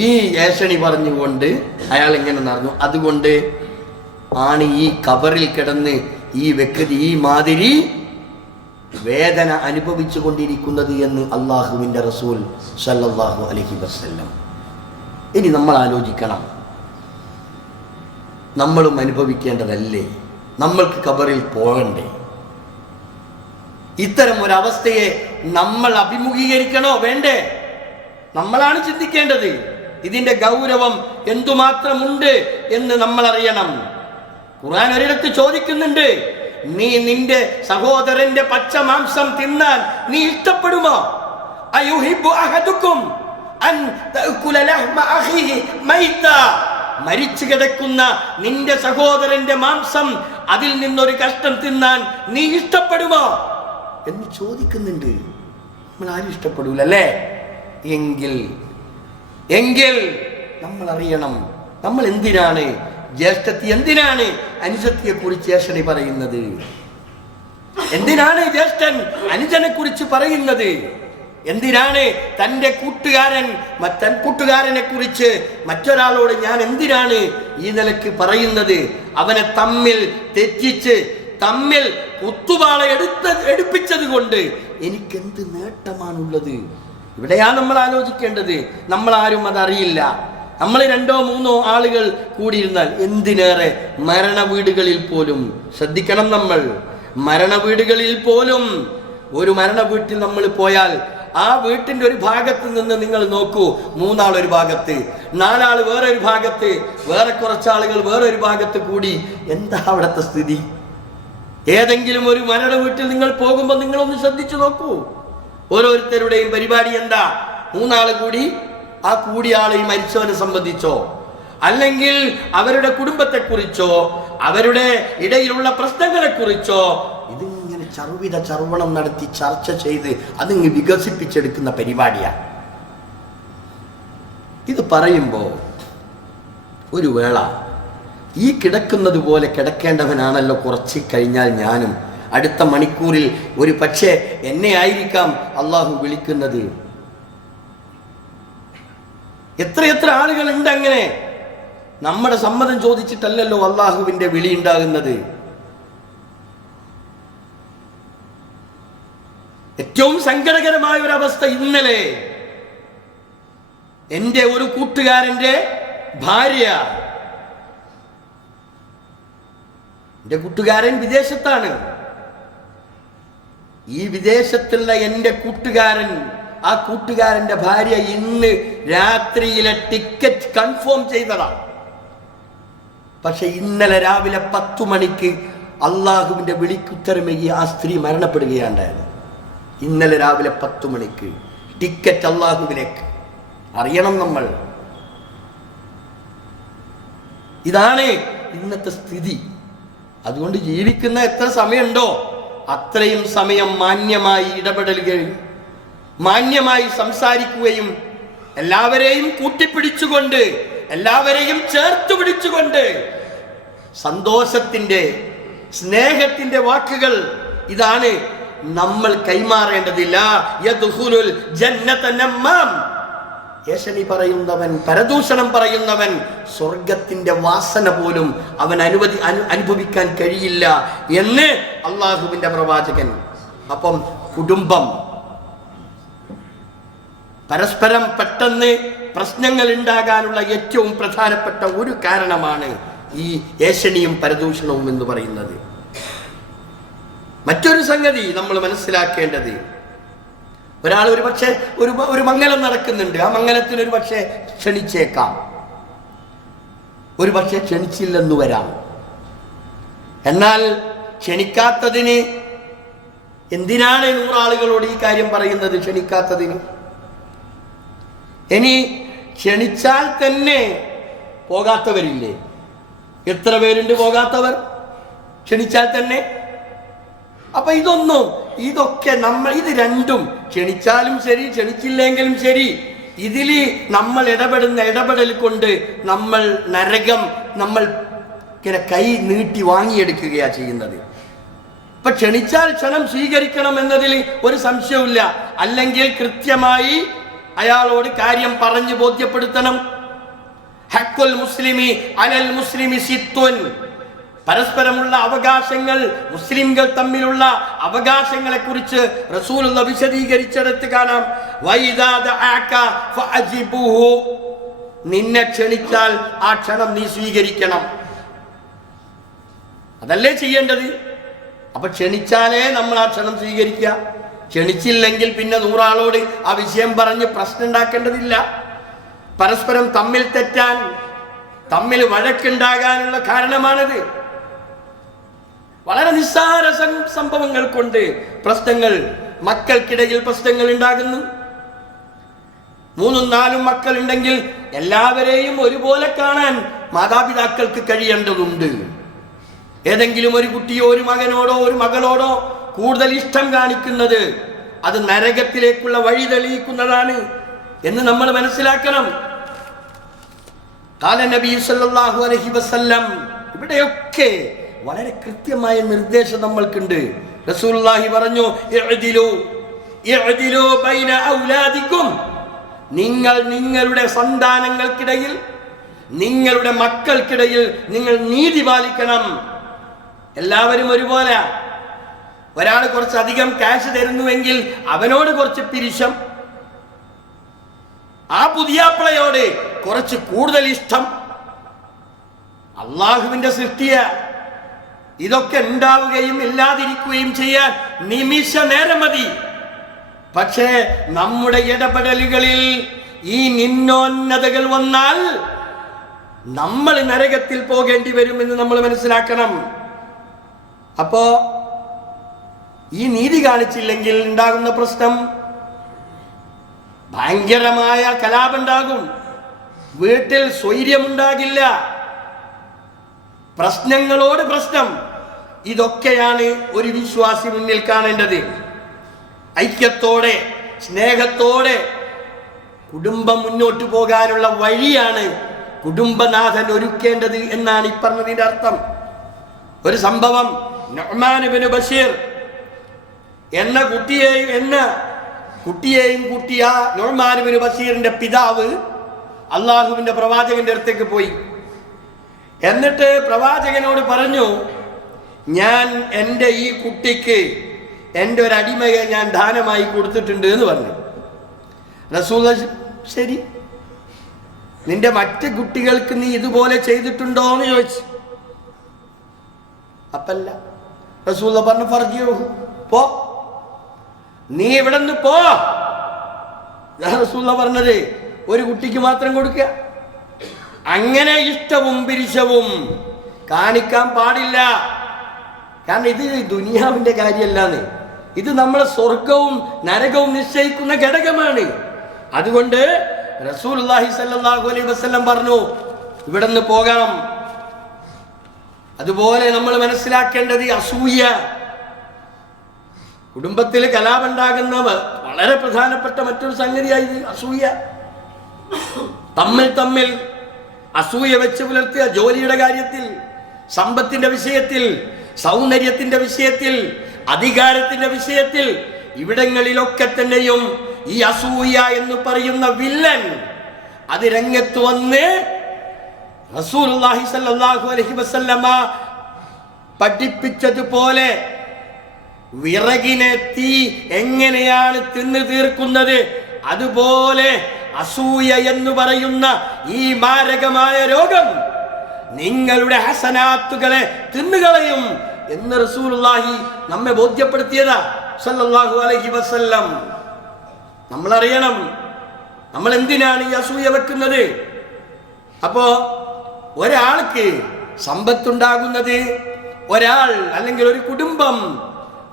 ഈ ഏഷണി പറഞ്ഞുകൊണ്ട് അയാൾ ഇങ്ങനെ നടന്നു. അതുകൊണ്ട് ആണ് ഈ ഖബറിൽ കിടന്ന് ഈ വ്യക്തി ഈ മാതിരി വേദന അനുഭവിച്ചു കൊണ്ടിരിക്കുന്നത് എന്ന് അള്ളാഹുവിൻ്റെ റസൂൽ സല്ലല്ലാഹു അലൈഹി വസല്ലം. ഇനി നമ്മൾ ആലോചിക്കണം, നമ്മളും അനുഭവിക്കേണ്ടതല്ലേ? നമ്മൾക്ക് ഖബറിൽ പോകണ്ടേ? ഇത്തരം ഒരവസ്ഥയെ നമ്മൾ അഭിമുഖീകരിക്കണോ വേണ്ടേ? നമ്മളാണ് ചിന്തിക്കേണ്ടത്. ഇതിന്റെ ഗൗരവം എന്തുമാത്രമുണ്ട് എന്ന് നമ്മൾ അറിയണം. ഖുർആൻ ഒരിടത്ത് ചോദിക്കുന്നുണ്ട്, നീ നിന്റെ സഹോദരന്റെ പച്ച മാംസം തിന്നാൻ നീ ഇഷ്ടപ്പെടുമോ? അയുഹിബ്ബു അഹദുക്കും അൻ തഅകുല ലഹ്മ അഖീഹി മൈത, മരിച്ചു കിടക്കുന്ന നിന്റെ സഹോദരന്റെ മാംസം അതിൽ നിന്നൊരു കഷ്ണം തിന്നാൻ നീ ഇഷ്ടപ്പെടുമോ എന്ന് ചോദിക്കുന്നുണ്ട്. നമ്മൾ ആരും ഇഷ്ടപ്പെടൂല അല്ലേ? എങ്കിൽ നമ്മൾ അറിയണം, നമ്മൾ എന്തിനാണ് ജ്യേഷ്ഠത്തി, എന്തിനാണ് അനുജത്തിയെ കുറിച്ച് ഏഷണി പറയുന്നത്? എന്തിനാണ് ജ്യേഷ്ഠൻ അനുജനെ കുറിച്ച് പറയുന്നത്? എന്തിനാണ് തൻ്റെ കൂട്ടുകാരനെ കുറിച്ച് മറ്റൊരാളോട് ഞാൻ എന്തിനാണ് ഈ നിലക്ക് പറയുന്നത്? അവനെ തമ്മിൽ തെറ്റിച്ച് തമ്മിൽ കുത്തുപാള എടുപ്പിച്ചത് കൊണ്ട് എനിക്കെന്ത് നേട്ടമാണുള്ളത്? ഇവിടെയാണ് നമ്മൾ ആലോചിക്കേണ്ടത്. നമ്മളാരും അതറിയില്ല. നമ്മൾ 2-3 ആളുകൾ കൂടിയിരുന്നാൽ എന്തിനേറെ മരണ വീടുകളിൽ പോലും ശ്രദ്ധിക്കണം. നമ്മൾ മരണ വീടുകളിൽ പോലും ഒരു മരണ വീട്ടിൽ നമ്മൾ പോയാൽ ആ വീട്ടിന്റെ ഒരു ഭാഗത്ത് നിന്ന് നിങ്ങൾ നോക്കൂ, 3 ആൾ ഒരു ഭാഗത്ത്, 4 ആൾ വേറെ ഒരു ഭാഗത്ത്, വേറെ കുറച്ചാളുകൾ വേറെ ഒരു ഭാഗത്ത് കൂടി. എന്താ അവിടുത്തെ സ്ഥിതി? ഏതെങ്കിലും ഒരു മരണ വീട്ടിൽ നിങ്ങൾ പോകുമ്പോൾ നിങ്ങളൊന്ന് ശ്രദ്ധിച്ചു നോക്കൂ. ഓരോരുത്തരുടെയും പരിപാടി എന്താ? 3 ആൾ കൂടി ആ കൂടിയ ആളെ മരിച്ചവനെ സംബന്ധിച്ചോ അല്ലെങ്കിൽ അവരുടെ കുടുംബത്തെ കുറിച്ചോ അവരുടെ ഇടയിലുള്ള പ്രശ്നങ്ങളെ കുറിച്ചോ ഇതിങ്ങനെ ചർവണം നടത്തി ചർച്ച ചെയ്ത് അതിങ്ങ് വികസിപ്പിച്ചെടുക്കുന്ന പരിപാടിയാണ്. ഇത് പറയുമ്പോൾ ഒരു വേള ഈ കിടക്കുന്നത് പോലെ കിടക്കേണ്ടവനാണല്ലോ കുറച്ച് കഴിഞ്ഞാൽ ഞാനും. അടുത്ത മണിക്കൂറിൽ ഒരു പക്ഷേ എന്നെ ആയിരിക്കാം അള്ളാഹു വിളിക്കുന്നത്. എത്ര ആളുകളുണ്ട് അങ്ങനെ. നമ്മുടെ സമ്മതം ചോദിച്ചിട്ടല്ലല്ലോ അള്ളാഹുവിന്റെ വിളി ഉണ്ടാകുന്നത്. ഏറ്റവും സങ്കടകരമായ ഒരു അവസ്ഥ ഇന്നലെ എൻ്റെ ഒരു കൂട്ടുകാരന്റെ ഭാര്യ, എൻ്റെ കൂട്ടുകാരൻ വിദേശത്താണ്. ഈ വിദേശത്തുള്ള എൻ്റെ കൂട്ടുകാരൻ, ആ കൂട്ടുകാരന്റെ ഭാര്യ ഇന്ന് രാത്രിയിലെ ടിക്കറ്റ് കൺഫേം ചെയ്തതാണ്. പക്ഷെ ഇന്നലെ രാവിലെ 10 മണിക്ക് അള്ളാഹുവിന്റെ വിളിക്കുത്തരമേകി ആ സ്ത്രീ മരണപ്പെടുകയുണ്ടായത്. ഇന്നലെ രാവിലെ 10 മണിക്ക് ടിക്കറ്റ് അള്ളാഹുവിലേക്ക്. അറിയണം നമ്മൾ, ഇതാണ് ഇന്നത്തെ സ്ഥിതി. അതുകൊണ്ട് ജീവിക്കുന്ന എത്ര സമയമുണ്ടോ അത്രയും സമയം മാന്യമായി ഇടപെടലുകയും മാന്യമായി സംസാരിക്കുകയും എല്ലാവരെയും കൂട്ടിപ്പിടിച്ചുകൊണ്ട് എല്ലാവരെയും ചേർത്ത് പിടിച്ചുകൊണ്ട് സന്തോഷത്തിന്റെ സ്നേഹത്തിന്റെ വാക്കുകൾ ഇതാണ് നമ്മൾ കൈമാറേണ്ടതില്ല. യദ്ഖുലുൽ ജന്നത നമ്മാം, ഏഷണി പറയുന്നവൻ, പരദൂഷണം പറയുന്നവൻ സ്വർഗത്തിന്റെ വാസന പോലും അവൻ അനുഭവിക്കാൻ കഴിയില്ല എന്ന് അള്ളാഹുവിന്റെ പ്രവാചകൻ. അപ്പം കുടുംബം പരസ്പരം പെട്ടെന്ന് പ്രശ്നങ്ങൾ ഉണ്ടാകാനുള്ള ഏറ്റവും പ്രധാനപ്പെട്ട ഒരു കാരണമാണ് ഈ ഏഷണിയും പരദൂഷണവും എന്ന് പറയുന്നത്. മറ്റൊരു സംഗതി നമ്മൾ മനസ്സിലാക്കേണ്ടത്, ഒരാൾ ഒരു പക്ഷേ ഒരു മംഗലം നടക്കുന്നുണ്ട്, ആ മംഗലത്തിന് ഒരു പക്ഷേ ക്ഷണിച്ചേക്കാം, ഒരു പക്ഷേ ക്ഷണിച്ചില്ലെന്ന് വരാം. എന്നാൽ ക്ഷണിക്കാത്തതിന് എന്തിനാണ് 100 ആളുകളോട് ഈ കാര്യം പറയുന്നത്? ക്ഷണിക്കാത്തതിന്. ഇനി ക്ഷണിച്ചാൽ തന്നെ പോകാത്തവരില്ലേ? എത്ര പേരുണ്ട് പോകാത്തവർ ക്ഷണിച്ചാൽ തന്നെ? അപ്പൊ ഇതൊക്കെ നമ്മൾ ഇത് രണ്ടും, ക്ഷണിച്ചാലും ശരി ക്ഷണിച്ചില്ലെങ്കിലും ശരി, ഇതില് നമ്മൾ ഇടപെടുന്ന ഇടപെടൽ കൊണ്ട് നമ്മൾ നരകം നമ്മൾ ഇങ്ങനെ കൈ നീട്ടി വാങ്ങിയെടുക്കുകയാ ചെയ്യുന്നത്. ഇപ്പൊ ക്ഷണിച്ചാൽ ക്ഷണം സ്വീകരിക്കണം എന്നതിൽ ഒരു സംശയവുമില്ല. അല്ലെങ്കിൽ കൃത്യമായി അയാളോട് കാര്യം പറഞ്ഞു ബോധ്യപ്പെടുത്തണം. ഹഖ്ഖുൽ മുസ്ലിമി അലൽ മുസ്ലിമി സിത്തുൻ, പരസ്പരമുള്ള അവകാശങ്ങൾ, മുസ്ലിംകൾ തമ്മിലുള്ള അവകാശങ്ങളെ കുറിച്ച് റസൂലുള്ളാഹി വിശദീകരിച്ചെടുത്ത് കാണാം. വഇദാ ദഅക ഫഅജിബുഹു, നിന്നെ ക്ഷണിച്ചാൽ ആ ക്ഷണം നീ സ്വീകരിക്കണം. അതല്ലേ ചെയ്യേണ്ടത്? അപ്പൊ ക്ഷണിച്ചാലേ നമ്മൾ ആ ക്ഷണം സ്വീകരിക്കുക. ക്ഷണിച്ചില്ലെങ്കിൽ പിന്നെ 100 ആളോട് ആ വിഷയം പറഞ്ഞ് പ്രശ്നം ഉണ്ടാക്കേണ്ടതില്ല. പരസ്പരം തമ്മിൽ തെറ്റാൻ, തമ്മിൽ വഴക്കുണ്ടാകാനുള്ള കാരണമാണിത്. വളരെ നിസ്സാര സംഭവങ്ങൾ കൊണ്ട് പ്രശ്നങ്ങൾ, മക്കൾക്കിടയിൽ പ്രശ്നങ്ങൾ ഉണ്ടാകുന്നു. 3 4 മക്കൾ ഉണ്ടെങ്കിൽ എല്ലാവരെയും ഒരുപോലെ കാണാൻ മാതാപിതാക്കൾക്ക് കഴിയേണ്ടതുണ്ട്. ഏതെങ്കിലും ഒരു കുട്ടിയോ ഒരു മകനോടോ ഒരു മകളോടോ കൂടുതൽ ഇഷ്ടം കാണിക്കുന്നത് അത് നരകത്തിലേക്കുള്ള വഴി തെളിയിക്കുന്നതാണ് എന്ന് നമ്മൾ മനസ്സിലാക്കണം. ഖാല നബി സല്ലല്ലാഹു അലൈഹി വസല്ലം, ഇവിടെയൊക്കെ വളരെ കൃത്യമായ നിർദ്ദേശം നമ്മൾക്കുണ്ട്. റസൂലുള്ളാഹി പറഞ്ഞു, ഇഅ്ദിലു ബൈന ഔലാദിക്കും, നിങ്ങൾ നിങ്ങളുടെ സന്താനങ്ങൾക്കിടയിൽ, നിങ്ങളുടെ മക്കൾക്കിടയിൽ നിങ്ങൾ നീതി പാലിക്കണം. എല്ലാവരും ഒരുപോലെ. ഒരാൾ കുറച്ചധികം ക്യാഷ് തരുന്നുവെങ്കിൽ അവനോട് കുറച്ച് പിരിശം, ആ പുതിയാപ്പിളയോട് കുറച്ച് കൂടുതൽ ഇഷ്ടം. അള്ളാഹുവിന്റെ സൃഷ്ടിയ ഇതൊക്കെ ഉണ്ടാവുകയും ഇല്ലാതിരിക്കുകയും ചെയ്യാൻ നിമിഷ നേരം മതി. പക്ഷേ നമ്മുടെ ഇടപെടലുകളിൽ ഈ നിന്നോന്നതകൾ വന്നാൽ നമ്മൾ നരകത്തിൽ പോകേണ്ടി വരുമെന്ന് നമ്മൾ മനസ്സിലാക്കണം. അപ്പോ ഈ നീതി കാണിച്ചില്ലെങ്കിൽ ഉണ്ടാകുന്ന പ്രശ്നം ഭയങ്കരമായ കലാപമുണ്ടാകും. വീട്ടിൽ സ്വൈര്യമുണ്ടാകില്ല, പ്രശ്നങ്ങളോട് പ്രശ്നം. ഇതൊക്കെയാണ് ഒരു വിശ്വാസി മുന്നിൽ കാണേണ്ടത്. ഐക്യത്തോടെ സ്നേഹത്തോടെ കുടുംബം മുന്നോട്ട് പോകാനുള്ള വഴിയാണ് കുടുംബനാഥൻ ഒരുക്കേണ്ടത് എന്നാണ് ഈ പറഞ്ഞതിന്റെ അർത്ഥം. ഒരു സംഭവം, നുഅ്മാൻ ഇബ്നു ബശീർ എന്ന കുട്ടിയെയും കുട്ടിയ നുഅ്മാൻ ഇബ്നു ബശീറിന്റെ പിതാവ് അള്ളാഹുവിന്റെ പ്രവാചകന്റെ അടുത്തേക്ക് പോയി. എന്നിട്ട് പ്രവാചകനോട് പറഞ്ഞു, ഞാൻ എൻ്റെ ഈ കുട്ടിക്ക് എൻ്റെ ഒരു അടിമയെ ഞാൻ ദാനമായി കൊടുത്തിട്ടുണ്ട് എന്ന് പറഞ്ഞു. റസൂൽ, ശരി, നിന്റെ മറ്റ് കുട്ടികൾക്ക് നീ ഇതുപോലെ ചെയ്തിട്ടുണ്ടോ എന്ന് ചോദിച്ചു. അപ്പല്ല. റസൂൽ പറഞ്ഞു, ഫർജിഉ, പോ, നീ ഇവിടെ നിന്ന് പോ. റസൂൽ പറഞ്ഞത് ഒരു കുട്ടിക്ക് മാത്രം കൊടുക്കുക. അങ്ങനെ ഇഷ്ടവും പിരിശവും കാണിക്കാൻ പാടില്ല. കാരണം ഇത് ദുനിയാവിന്റെ കാര്യമല്ലാന്ന്, ഇത് നമ്മളെ സ്വർഗവും നരകവും നിശ്ചയിക്കുന്ന ഘടകമാണ്. അതുകൊണ്ട് റസൂലുള്ളാഹി സ്വല്ലല്ലാഹു അലൈഹി വസല്ലം പറഞ്ഞു, ഇവിടെ നിന്ന് പോകണം. അതുപോലെ നമ്മൾ മനസ്സിലാക്കേണ്ടത് അസൂയ. കുടുംബത്തിൽ കലാപുണ്ടാകുന്ന വളരെ പ്രധാനപ്പെട്ട മറ്റൊരു സംഗതിയായത് അസൂയ. തമ്മിൽ അസൂയ വെച്ച് പുലർത്തുക. ജോലിയുടെ കാര്യത്തിൽ, സമ്പത്തിന്റെ വിഷയത്തിൽ, സൗന്ദര്യത്തിന്റെ വിഷയത്തിൽ, അധികാരത്തിന്റെ വിഷയത്തിൽ, ഇവിടങ്ങളിലൊക്കെ തന്നെയും ഈ അസൂയ എന്ന് പറയുന്ന വില്ലൻ അത് രംഗത്ത് വന്ന് റസൂലുള്ളാഹി സ്വല്ലല്ലാഹു അലൈഹി വസല്ലമ പഠിപ്പിച്ചതുപോലെ വിറകിനെ തീ എങ്ങനെയാണ് തിന്നു തീർക്കുന്നത്, അതുപോലെ അസൂയ എന്ന് പറയുന്ന ഈ മാരകമായ രോഗം നിങ്ങളുടെ ഹസനാത്തുകളെ തിന്നുകളയും എന്ന് റസൂലുള്ളാഹി നമ്മെ ബോധ്യപ്പെടുത്തിയതാ സല്ലല്ലാഹു അലൈഹി വസല്ലം. നമ്മൾ അറിയണം നമ്മൾ എന്തിനാണ് ഈ അസൂയ വെക്കുന്നത്. അപ്പോ ഒരാൾക്ക് സമ്പത്തുണ്ടാകുന്നത്, ഒരാൾ അല്ലെങ്കിൽ ഒരു കുടുംബം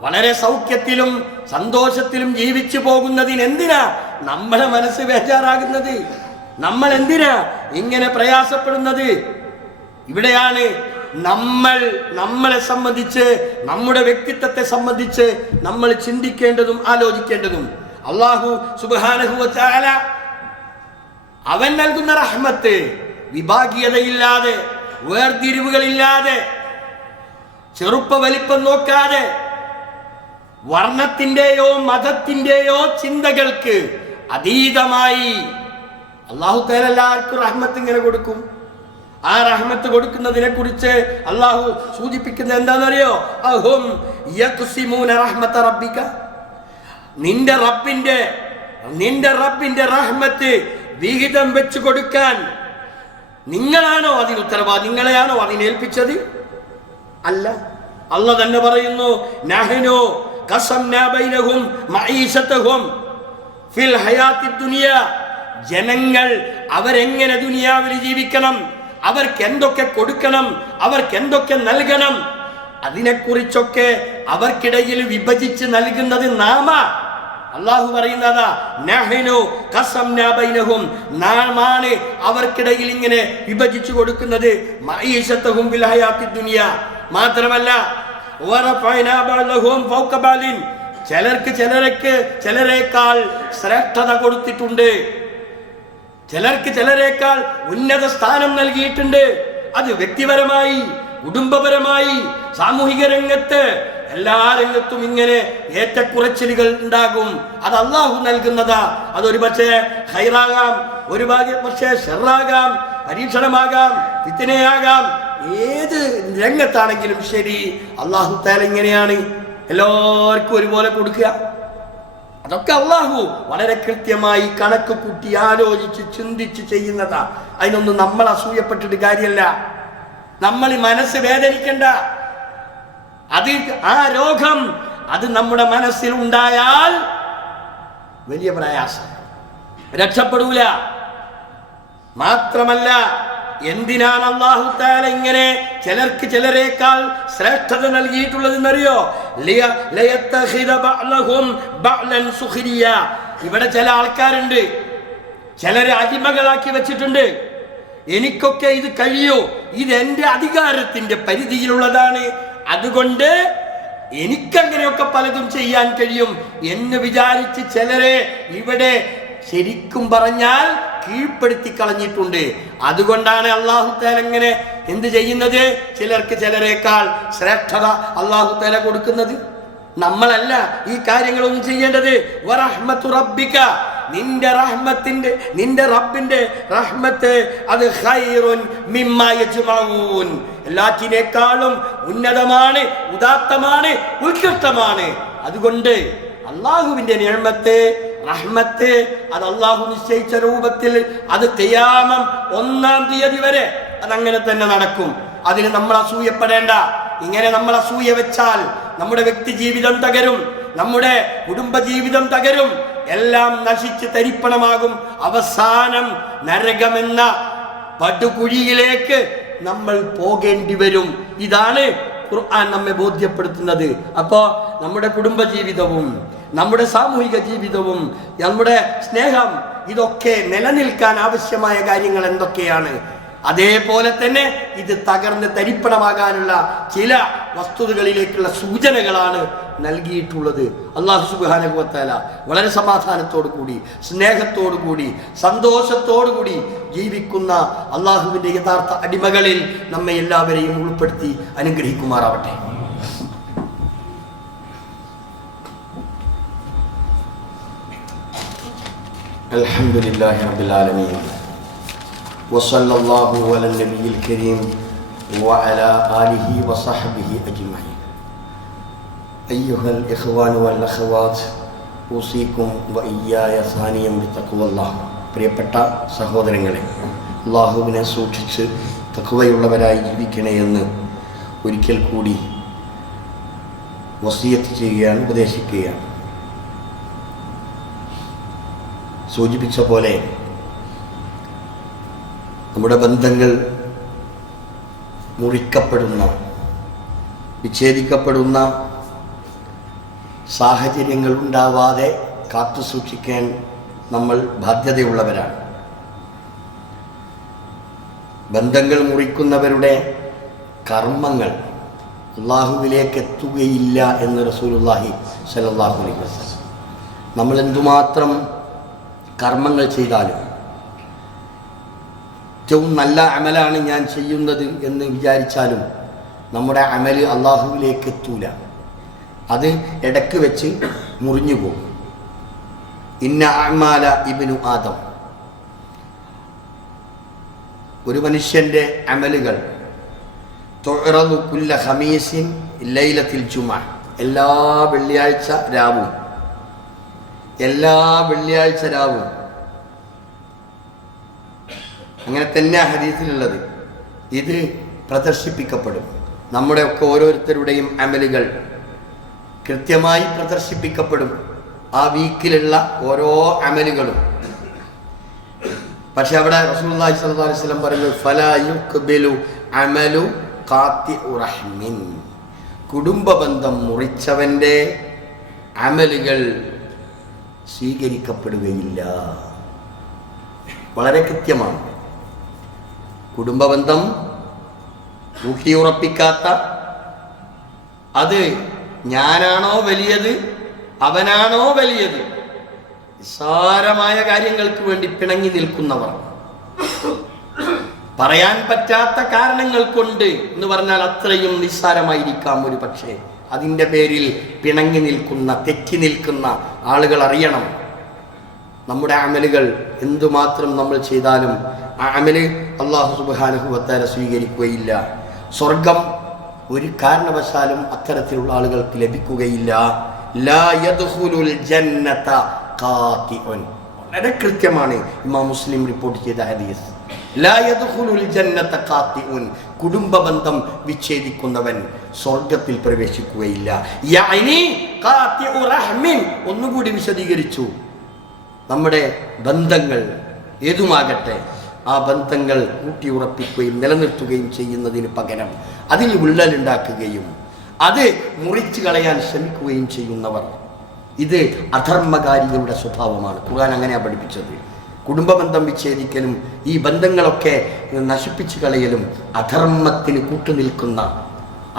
വളരെ സൗഖ്യത്തിലും സന്തോഷത്തിലും ജീവിച്ചു പോകുന്നതിന് എന്തിനാ നമ്മളെ മനസ്സ് ബേജാറാകുന്നത്? നമ്മൾ എന്തിനാ ഇങ്ങനെ പ്രയാസപ്പെടുന്നത്? ഇവിടെയാണ് നമ്മളെ സംബന്ധിച്ച്, നമ്മുടെ വ്യക്തിത്വത്തെ സംബന്ധിച്ച് നമ്മൾ ചിന്തിക്കേണ്ടതും ആലോചിക്കേണ്ടതും. അല്ലാഹു സുബ്ഹാനഹു വ തആല അവൻ നൽകുന്ന റഹ്മത്ത് വിഭാഗീയതയില്ലാതെ, വേർതിരിവുകളില്ലാതെ, ചെറുപ്പ വലിപ്പം നോക്കാതെ, വർണ്ണത്തിന്റെയോ മതത്തിന്റെയോ ചിന്തകൾക്ക് അതീതമായി അല്ലാഹു തആല എല്ലാവർക്കും റഹ്മത്ത് ഇങ്ങനെ കൊടുക്കും. ആ റഹ്മത്ത് കൊടുക്കുന്നതിനെ കുറിച്ച് അല്ലാഹു സൂചിപ്പിക്കുന്നത് എന്താണെന്നറിയോ? അഹും യഖ്സിമൂന റഹ്മത റബ്ബിക, നിന്റെ റബ്ബിന്റെ റഹ്മത്ത് വിഹിതം വെച്ച് കൊടുക്കാൻ നിങ്ങളാണോ അതിന് ഉത്തരവാദി? നിങ്ങളെയാണോ അതിനേൽപ്പിച്ചത്? അല്ല. അല്ലാഹു തന്നെ പറയുന്നു, നഹ്നു ഖസംനാ ബൈനഹും മഈശതഹും ഫിൽ ഹയാത്തിദ് ദുനിയ, ജനങ്ങൾ അവരെങ്ങനെ ദുനിയാവിൽ ജീവിക്കണം, അവർക്ക് എന്തൊക്കെ കൊടുക്കണം, അവർക്ക് എന്തൊക്കെ നൽകണം, അതിനെക്കുറിച്ചൊക്കെ അവർക്കിടയിൽ വിഭജിച്ച് നൽകുന്നത് നാമ. അള്ളാഹു പറയുന്നതാ, നഹ്നു ഖസംനാ ബൈനഹും, നാമാണ് അവർക്കിടയിൽ ഇങ്ങനെ വിഭജിച്ചു കൊടുക്കുന്നത്. മഈശതഹും ഫിൽ ഹയാത്തിദ് ദുനിയ, മാത്രമല്ല വറഫഅനാ ബഅദഹും ഫൗക ബഅദിൻ, ചിലരേക്കാൾ ശ്രേഷ്ഠത കൊടുത്തിട്ടുണ്ട്, ചിലർക്ക് ചിലരേക്കാൾ ഉന്നത സ്ഥാനം നൽകിയിട്ടുണ്ട്. അത് വ്യക്തിപരമായി, കുടുംബപരമായി, സാമൂഹിക രംഗത്ത്, എല്ലാ രംഗത്തും ഇങ്ങനെ ഏറ്റക്കുറച്ചിലുകൾ ഉണ്ടാകും. അത് അള്ളാഹു നൽകുന്നതാ. അതൊരു പക്ഷേ ഖൈറാകാം, ഒരു പക്ഷേ ഷർറാകാം, പരീക്ഷണമാകാം, ഫിത്നയാകാം. ഏത് രംഗത്താണെങ്കിലും ശരി, അള്ളാഹു തആല ഇങ്ങനെയാണ് എല്ലാവർക്കും ഒരുപോലെ കൊടുക്കുക. അതൊക്കെ അള്ളാഹു വളരെ കൃത്യമായി കണക്ക് കൂട്ടി ആലോചിച്ച് ചിന്തിച്ച് ചെയ്യുന്നതാ. അതിനൊന്നും നമ്മൾ അസൂയപ്പെട്ടിട്ട് കാര്യമല്ല. നമ്മൾ മനസ്സ് വേദനിക്കണ്ട. അത് ആ രോഗം അത് നമ്മുടെ മനസ്സിൽ ഉണ്ടായാൽ വലിയ പ്രയാസം, രക്ഷപ്പെടൂല. മാത്രമല്ല, എന്തിനാണ് അല്ലാഹു തആല ഇങ്ങനെ ചിലർക്ക് ചിലരേക്കാൾ ശ്രേഷ്ഠത നൽകിയിട്ടുള്ളതെന്നറിയോ? ഇവിടെ ചില ആൾക്കാരുണ്ട്, ചിലരെ അടിമകളാക്കി വെച്ചിട്ടുണ്ട്. എനിക്കൊക്കെ ഇത് കഴിയൂ, ഇത് എന്റെ അധികാരത്തിന്റെ പരിധിയിലുള്ളതാണ്, അതുകൊണ്ട് എനിക്കങ്ങനെയൊക്കെ പലതും ചെയ്യാൻ കഴിയും എന്ന് വിചാരിച്ച് ചിലരെ ഇവിടെ ശരിക്കും പറഞ്ഞാൽ കീഴ്പ്പെടുത്തി കളഞ്ഞിട്ടുണ്ട്. അതുകൊണ്ടാണ് അല്ലാഹു തആല ഇങ്ങനെ എന്ത് ചെയ്യുന്നത്? ചിലർക്ക് ചിലരേക്കാൾ ശ്രേഷ്ഠത അല്ലാഹു തആല കൊടുക്കുന്നത്. നമ്മളല്ല ഈ കാര്യങ്ങളൊന്നും ചെയ്യേണ്ടത്. വറഹ്മത്തു റബ്ബിക, നിന്റെ റബ്ബിന്റെ റഹ്മത്ത് അത് ഖൈറുൻ മിമ്മാ യജ്മഊൻ, എല്ലാറ്റിനേക്കാളും ഉന്നതമാണ്, ഉദാത്തമാണ്, ഉത്കൃഷ്ടമാണ്. അതുകൊണ്ട് അല്ലാഹുവിന്റെ നിഅമത്ത്, റഹ്മത്ത് അത് അല്ലാഹു നിശ്ചയിച്ച രൂപത്തിൽ അത് ഖിയാമം 1-ാം തീയതി വരെ അതങ്ങനെ തന്നെ നടക്കും. അതിന് നമ്മൾ അസൂയപ്പെടേണ്ട. ഇങ്ങനെ നമ്മൾ അസൂയ വെച്ചാൽ നമ്മുടെ വ്യക്തി ജീവിതം തകരും, നമ്മുടെ കുടുംബ ജീവിതം തകരും, എല്ലാം നശിച്ച് തരിപ്പണമാകും. അവസാനം നരകമെന്ന പടുകുഴിയിലേക്ക് നമ്മൾ പോകേണ്ടി വരും. ഇതാണ് ഖുർആൻ നമ്മെ ബോധ്യപ്പെടുത്തുന്നത്. അപ്പോൾ നമ്മുടെ കുടുംബ ജീവിതവും നമ്മുടെ സാമൂഹിക ജീവിതവും നമ്മുടെ സ്നേഹം ഇതൊക്കെ നിലനിൽക്കാൻ ആവശ്യമായ കാര്യങ്ങൾ എന്തൊക്കെയാണ്? അതേപോലെ തന്നെ ഇത് തകർന്ന് തരിപ്പണമാകാനുള്ള ചില വസ്തുതകളിലേക്കുള്ള സൂചനകളാണ് നൽകിയിട്ടുള്ളത്. അല്ലാഹു സുബ്ഹാനഹു വ തആല വളരെ സമാധാനത്തോടു കൂടി, സ്നേഹത്തോടു കൂടി, സന്തോഷത്തോടു കൂടി ജീവിക്കുന്ന അല്ലാഹുവിൻ്റെ യഥാർത്ഥ അടിമകളിൽ നമ്മെ എല്ലാവരെയും ഉൾപ്പെടുത്തി അനുഗ്രഹിക്കുമാറാവട്ടെ. അൽഹംദുലില്ലാഹി റബ്ബിൽ ആലമീൻ വസല്ലല്ലാഹു അലൻ നബിയിൽ കരീം വഅലാ ആലിഹി വസഹ്ബിഹി അജ്മഈൻ. അയ്യുഹൽ ഇഖ്വാനു വൽ അഖവാത്ത് ഊസീകും വഇയ്യായ സാനിയം ബിത്തഖ്വല്ലാഹ്. പ്രിയപ്പെട്ട സഹോദരങ്ങളെ, അല്ലാഹുവിനെ സൂക്ഷിച്ച് തഖ്വയുള്ളവരായി ജീവിക്കണേ എന്ന് ഒരിക്കൽ കൂടി വസിയത്ത് ചെയ്യുകയാണ്, ഉപദേശിക്കുകയാണ്. സൂചിപ്പിച്ച പോലെ നമ്മുടെ ബന്ധങ്ങൾ മുറിക്കപ്പെടുന്ന, വിച്ഛേദിക്കപ്പെടുന്ന സാഹചര്യങ്ങൾ ഉണ്ടാവാതെ കാത്തു സൂക്ഷിക്കാൻ നമ്മൾ ബാധ്യതയുള്ളവരാണ്. ബന്ധങ്ങൾ മുറിക്കുന്നവരുടെ കർമ്മങ്ങൾ അല്ലാഹുവിലേക്ക് എത്തുകയില്ല എന്ന് റസൂലുള്ളാഹി സ്വല്ലല്ലാഹു അലൈഹി വസല്ലം. നമ്മൾ എന്തുമാത്രം കർമ്മങ്ങൾ ചെയ്താലും, ഏറ്റവും നല്ല അമലാണ് ഞാൻ ചെയ്യുന്നത് എന്ന് വിചാരിച്ചാലും നമ്മുടെ അമല് അല്ലാഹുവിലേക്ക് എത്തൂല. അത് ഇടയ്ക്ക് വെച്ച് മുറിഞ്ഞു പോകും. ഇന്ന അഅ്മാല ഇബ്നു ആദം, ഒരു മനുഷ്യൻ്റെ അമലുകൾ തുഅറദു കുല്ല ഖമീസിൻ ലൈലത്തിൽ ജുമുഅ, എല്ലാ വെള്ളിയാഴ്ച രാവും അങ്ങനെ തന്നെ ഹദീസിലുള്ളത്. ഇത് പ്രദർശിപ്പിക്കപ്പെടും. നമ്മുടെയൊക്കെ ഓരോരുത്തരുടെയും അമലുകൾ കൃത്യമായി പ്രദർശിപ്പിക്കപ്പെടും, ആ വീക്കിലുള്ള ഓരോ അമലുകളും. പക്ഷെ അവിടെ റസൂലുള്ളാഹി സ്വല്ലല്ലാഹു അലൈഹി വസല്ലം പറഞ്ഞു, ഫലാ യുഖ്ബിലു അമലു ഖാത്തിഉ റഹ്മിൻ, കുടുംബ ബന്ധം മുറിച്ചവൻ്റെ അമലുകൾ സ്വീകരിക്കപ്പെടുകയില്ല. വളരെ കൃത്യമാണ്. കുടുംബബന്ധം ഊട്ടിയുറപ്പിക്കാത്ത, അത് ഞാനാണോ വലിയത് അവനാണോ വലിയത്, നിസ്സാരമായ കാര്യങ്ങൾക്ക് വേണ്ടി പിണങ്ങി നിൽക്കുന്നവർ, പറയാൻ പറ്റാത്ത കാരണങ്ങൾ കൊണ്ട് എന്ന് പറഞ്ഞാൽ അത്രയും നിസ്സാരമായിരിക്കാം ഒരു പക്ഷേ, അതിൻ്റെ പേരിൽ പിണങ്ങി നിൽക്കുന്ന, തെറ്റി നിൽക്കുന്ന ആളുകൾ അറിയണം, നമ്മുടെ അമലുകൾ എന്തുമാത്രം നമ്മൾ ചെയ്താലും ആ അമല് അല്ലാഹു സുബ്ഹാനഹു വ തആല സ്വീകരിക്കുകയില്ല. സ്വർഗം ഒരു കാരണവശാലും അത്തരത്തിലുള്ള ആളുകൾക്ക് ലഭിക്കുകയില്ല. ലാ യദ്ഖുലുൽ ജന്നത ഖാതിഉൻ. വളരെ കൃത്യമാണ് ഇമാം മുസ്ലിം റിപ്പോർട്ട് ചെയ്ത ഹദീസ്. ലാ യദ്ഖുലുൽ ജന്നത ഖാതിഉൻ. കുടുംബ ബന്ധം വിച്ഛേദിക്കുന്നവൻ സ്വർഗത്തിൽ പ്രവേശിക്കുകയില്ല. യഅനി ഖാതിഉ റഹ്മിൻ. ഒന്നുകൂടി വിശദീകരിച്ചു. നമ്മുടെ ബന്ധങ്ങൾ ഏതുമാകട്ടെ, ആ ബന്ധങ്ങൾ ഊട്ടിയുറപ്പിക്കുകയും നിലനിർത്തുകയും ചെയ്യുന്നതിന് പകരം അതിൽ വിള്ളലുണ്ടാക്കുകയും അത് മുറിച്ചു കളയാൻ ശ്രമിക്കുകയും ചെയ്യുന്നവർ, ഇത് അധർമ്മകാരികളുടെ സ്വഭാവമാണ്. ഖുർആൻ അങ്ങനെയാണ് പഠിപ്പിച്ചത്. കുടുംബബന്ധം വിച്ഛേദിക്കലും ഈ ബന്ധങ്ങളൊക്കെ നശിപ്പിച്ചു കളയലും അധർമ്മത്തിന് കൂട്ടുനിൽക്കുന്ന,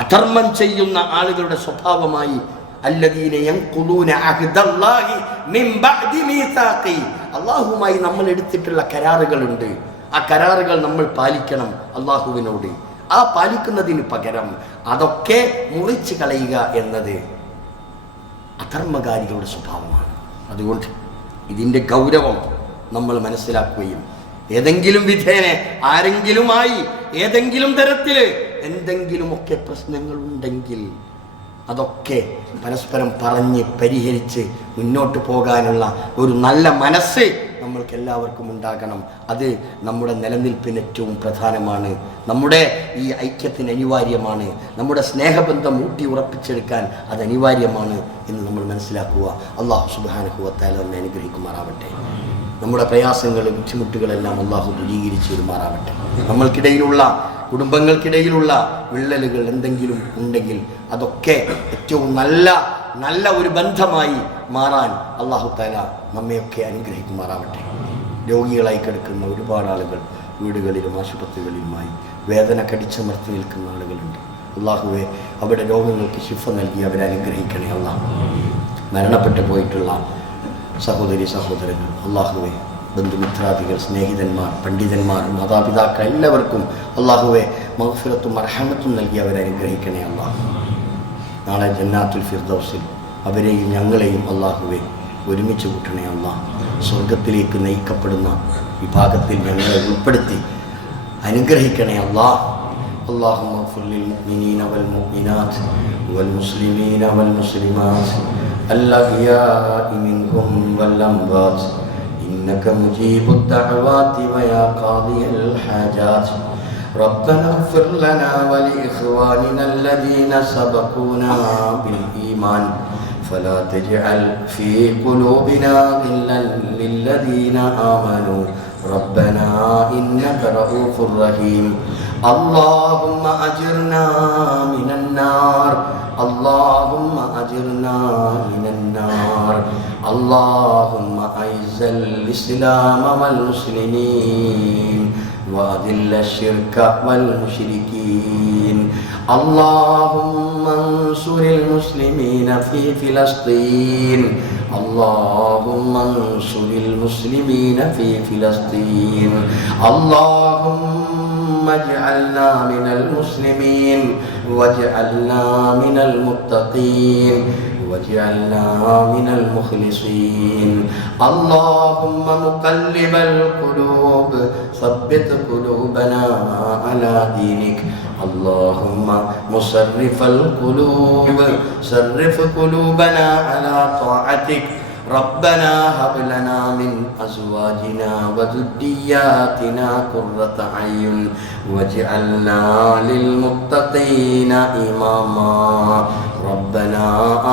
അധർമ്മം ചെയ്യുന്ന ആളുകളുടെ സ്വഭാവമായി അല്ലദീന യൻഖുദൂന അഹ്ദല്ലാഹി മിൻ ബഅദി മീസാഖി. അല്ലാഹുവുമായി നമ്മൾ എടുത്തിട്ടുള്ള കരാറുകളുണ്ട്. ആ കരാറുകൾ നമ്മൾ പാലിക്കണം അല്ലാഹുവിനോട്. ആ പാലിക്കുന്നതിന് പകരം അതൊക്കെ മുറിച്ചു കളയുക എന്നത് അധർമ്മകാരികളുടെ സ്വഭാവമാണ്. അതുകൊണ്ട് ഇതിൻ്റെ ഗൗരവം നമ്മൾ മനസ്സിലാക്കുകയും ഏതെങ്കിലും വിധേന ആരെങ്കിലുമായി ഏതെങ്കിലും തരത്തിൽ എന്തെങ്കിലുമൊക്കെ പ്രശ്നങ്ങളുണ്ടെങ്കിൽ അതൊക്കെ പരസ്പരം പറഞ്ഞ് പരിഹരിച്ച് മുന്നോട്ട് പോകാനുള്ള ഒരു നല്ല മനസ്സ് നമ്മൾക്ക് എല്ലാവർക്കും ഉണ്ടാകണം. അത് നമ്മുടെ നിലനിൽപ്പിന് ഏറ്റവും പ്രധാനമാണ്. നമ്മുടെ ഈ ഐക്യത്തിന് അനിവാര്യമാണ്. നമ്മുടെ സ്നേഹബന്ധം ഊട്ടി ഉറപ്പിച്ചെടുക്കാൻ അത് അനിവാര്യമാണ് എന്ന് നമ്മൾ മനസ്സിലാക്കുക. അല്ലാഹു സുബ്ഹാനഹു വ തആല നമ്മെ അനുഗ്രഹിക്കുമാറാവട്ടെ. നമ്മുടെ പ്രയാസങ്ങൾ, ബുദ്ധിമുട്ടുകളെല്ലാം അല്ലാഹു ദൂരീകരിച്ച് തരുമാറാവട്ടെ. നമ്മൾക്കിടയിലുള്ള, കുടുംബങ്ങൾക്കിടയിലുള്ള വിള്ളലുകൾ എന്തെങ്കിലും ഉണ്ടെങ്കിൽ അതൊക്കെ ഏറ്റവും നല്ല ഒരു ബന്ധമായി മാറാൻ അല്ലാഹു തആല നമ്മയൊക്കെ അനുഗ്രഹിക്കുമാറാവട്ടെ. രോഗികളായി കിടക്കുന്ന ഒരുപാട് ആളുകൾ വീടുകളിലും ആശുപത്രികളിലുമായി വേദന കടിച്ചമർത്തി നിൽക്കുന്ന ആളുകളുണ്ട്. അല്ലാഹുവേ, അവരുടെ രോഗങ്ങൾക്ക് ശിഫ നൽകി അവരെ അനുഗ്രഹിക്കണേ. അല്ലാഹ്, മരണപ്പെട്ടു പോയിട്ടുള്ള സഹോദരി സഹോദരങ്ങൾ, അല്ലാഹുവേ, ബന്ധുമിത്രാദികൾ, സ്നേഹിതന്മാർ, പണ്ഡിതന്മാർ, മാതാപിതാക്കൾ എല്ലാവർക്കും അല്ലാഹുവേ മഗ്ഫിറത്തും മർഹമത്തും നൽകി അവരെ അനുഗ്രഹിക്കണേ. അല്ലാഹ്, നാളെ ജന്നാത്തുൽ ഫിർദൗസിൽ അവരെയും ഞങ്ങളെയും അല്ലാഹുവേ ഒരുമിച്ച് കൂട്ടണേ. അല്ലാഹ്, സ്വർഗത്തിലേക്ക് നയിക്കപ്പെടുന്ന വിഭാഗത്തിൽ ഞങ്ങളെ ഉൾപ്പെടുത്തി അനുഗ്രഹിക്കണേ. അല്ലാഹ്, اللهم اغفر للمؤمنين والمؤمنات والمسلمين والمسلمات الأحياء منهم والأموات إنك مجيب الدعوات ويا قاضي الحاجات. ربنا اغفر لنا ولإخواننا الذين سبقونا بالإيمان فلا تجعل في قلوبنا غلا للذين آمنوا ربنا إنك رؤوف رحيم. اللهم أجرنا من النار. اللهم أجرنا من النار. اللهم أعز الإسلام والمسلمين وأذل الشرك والمشركين. اللهم انصر المسلمين في فلسطين. اللهم انصر المسلمين في فلسطين. اللهم اجعلنا من المسلمين واجعلنا من المتقين واجعلنا من المخلصين. اللهم مقلب القلوب ثبت قلوبنا على دينك. اللهم مصرف القلوب صرف قلوبنا على طاعتك. ربنا هب لنا من أزواجنا وذرياتنا قرة أعين واجعلنا للمتقين إماما. ربنا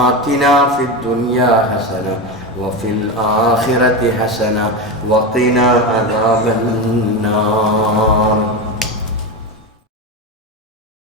آتنا في الدنيا حسنة وفي الآخرة حسنة وقنا عذاب النار.